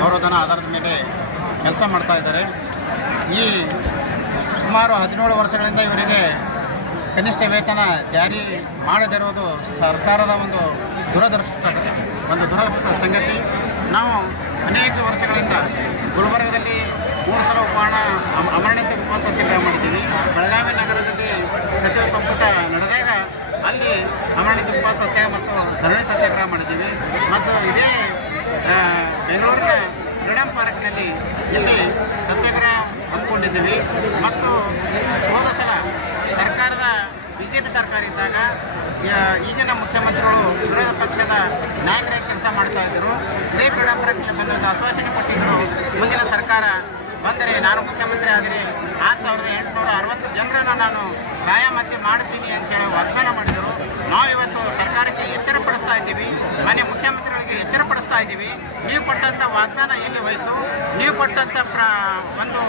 ಗೌರವಧನ ಆಧಾರದ ಮೇಲೆ ಕೆಲಸ ಮಾಡ್ತಾ ಇದ್ದಾರೆ. ಈ ಸುಮಾರು 17 ವರ್ಷಗಳಿಂದ ಇವರಿಗೆ ಕನಿಷ್ಠ ವೇತನ ಜಾರಿ ಮಾಡದಿರುವುದು ಸರ್ಕಾರದ ಒಂದು ದುರದೃಷ್ಟ ಸಂಗತಿ. ನಾವು ಅನೇಕ ವರ್ಷಗಳಿಂದ ಗುಲ್ಬರ್ಗದಲ್ಲಿ 3 ಸಲ ಅಮರಣತೆ ಉಪವಾಸ ಸತ್ಯಾಗ್ರಹ ಮಾಡಿದ್ದೀವಿ. ಬೆಳಗಾವಿ ನಗರದಲ್ಲಿ ಸಚಿವ ಸಂಪುಟ ನಡೆದಾಗ ಅಲ್ಲಿ ಅಮರಣತೆ ಉಪವಾಸ ಸತ್ಯಾಗ್ರಹ ಮತ್ತು ಧರಣಿ ಸತ್ಯಾಗ್ರಹ ಮಾಡಿದ್ದೀವಿ. ಮತ್ತು ಇದೇ ಬೆಂಗಳೂರಿನ ಫ್ರೀಡಂ ಪಾರ್ಕ್ನಲ್ಲಿ ಇಲ್ಲಿ ಸತ್ಯಾಗ್ರಹ ಹಮ್ಮಿಕೊಂಡಿದ್ದೀವಿ. ಮತ್ತು ಹೋದ ಸಲ ಸರ್ಕಾರದ BJP ಸರ್ಕಾರ ಇದ್ದಾಗ ಈಗಿನ ಮುಖ್ಯಮಂತ್ರಿಗಳು ವಿರೋಧ ಪಕ್ಷದ ನಾಯಕರಾಗಿ ಕೆಲಸ ಮಾಡ್ತಾ ಇದ್ದರು. ಇದೇ ಫ್ರೀಡಂ ಪಾರ್ಕ್ನಲ್ಲಿ ಬಂದು ಆಶ್ವಾಸನೆ ಕೊಟ್ಟಿದ್ದರು, ಮುಂದಿನ ಸರ್ಕಾರ ಬಂದರೆ ನಾನು ಮುಖ್ಯಮಂತ್ರಿ ಆದರೆ 6860 ಜನರನ್ನು ನಾನು ನ್ಯಾಯಮತಿ ಮಾಡ್ತೀನಿ ಅಂತೇಳಿ ವಾಗ್ದಾನ ಮಾಡಿದರು. ನಾವು ಇವತ್ತು ಸರ್ಕಾರಕ್ಕೆ ಎಚ್ಚರಪಡಿಸ್ತಾ ಇದ್ದೀವಿ, ಮಾನ್ಯ ಮುಖ್ಯಮಂತ್ರಿಗಳಿಗೆ ಎಚ್ಚರಪಡಿಸ್ತಾ ಇದ್ದೀವಿ. ನೀವು ಕೊಟ್ಟಂಥ ವಾಗ್ದಾನ ಎಲ್ಲಿ ಹೋಯಿತು, ನೀವು ಕೊಟ್ಟಂಥ ಒಂದು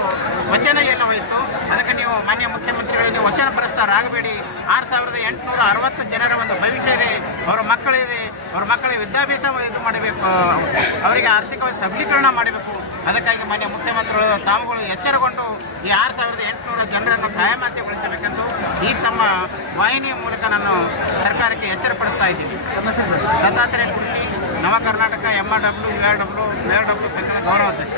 ವಚನ ಎಲ್ಲಿ ಹೋಯಿತು, ಅದಕ್ಕೆ ನೀವು ಮಾನ್ಯ ಮುಖ್ಯಮಂತ್ರಿಗಳಿಗೆ ನೀವು ವಚನ ಭ್ರಷ್ಟರಾಗಬೇಡಿ. 6860 ಜನರ ಒಂದು ಭವಿಷ್ಯ ಇದೆ, ಅವರ ಮಕ್ಕಳಿದೆ, ಅವರ ಮಕ್ಕಳಿಗೆ ವಿದ್ಯಾಭ್ಯಾಸ ಇದು ಮಾಡಬೇಕು, ಅವರಿಗೆ ಆರ್ಥಿಕವಾಗಿ ಸಬಲೀಕರಣ ಮಾಡಬೇಕು. ಅದಕ್ಕಾಗಿ ಮಾನ್ಯ ಮುಖ್ಯಮಂತ್ರಿಗಳು ತಾವುಗಳು ಎಚ್ಚರಗೊಂಡು ಈ 6800 ಜನರನ್ನು ಕಾಯಮಾತಿಗೊಳಿಸಬೇಕೆಂದು ಈ ತಮ್ಮ ವಾಹಿನಿಯ ಮೂಲಕ ನಾನು ಸರ್ಕಾರಕ್ಕೆ ಎಚ್ಚರಪಡಿಸ್ತಾ ಇದ್ದೀನಿ. ದತ್ತಾತ್ರೇಯ ಕುರ್ಕಿ, ನವ ಕರ್ನಾಟಕ MRW URW ಸಂಘದ ಗೌರವಾಧ್ಯಕ್ಷ.